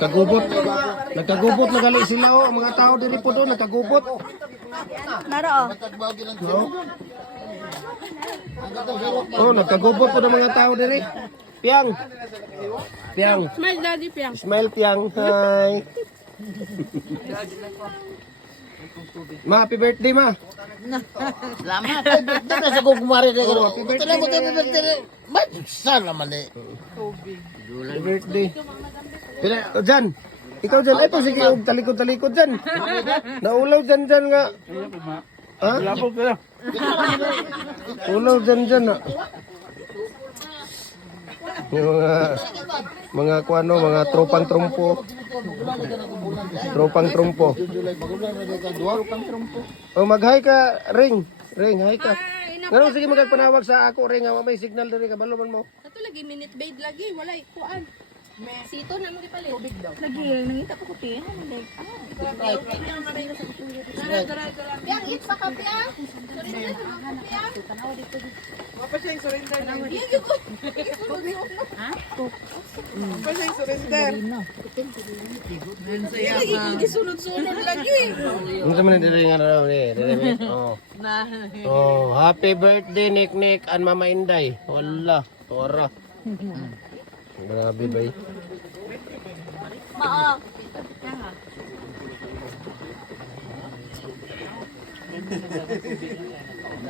Kagubot. Nagkagubot na gali sila oh. Ang mga tao diri po doon nagkagubot. Naro oh. No? Oh, nagkagubot po ng mga tao diri. Piang. Piang. Smile daddy Piang. Smile Piang. Hi. Ma, happy birthday ma. Salamat. Ay, birthday na sa gugumari na gano'n. happy birthday, Ito na mo tayo man. birthday. Ba't saan naman eh? Happy birthday. Pila, oh, dyan. Ikaw dyan. Ay, pag sige, talikod-talikod dyan. Naulaw dyan nga. Ha? Ulaw dyan ha. Yung mga kuano, mga tropang trumpo. Tropang trumpo. Oh, mag-hi ka, Ring. Ring, hi ka. Ngano sige magpanawag sa ako Ring, may signal diri ka balo man mo. Ato lagi minute bait lagi wala kuan. Sito na mo gipalit. Tubig daw. Lagi nangita ko puti. Piang it pa ka piang. Surrender piang. Tanaw dito. Apa siya yung surrender? Ha? Apa siya yung surrender? Lagi sunod-sunod lagi. Unsa man diri nga raw ni? Oh. Oh, happy birthday Nick and Mama Inday. Wala, tora. Grabe bay. Mao. Yang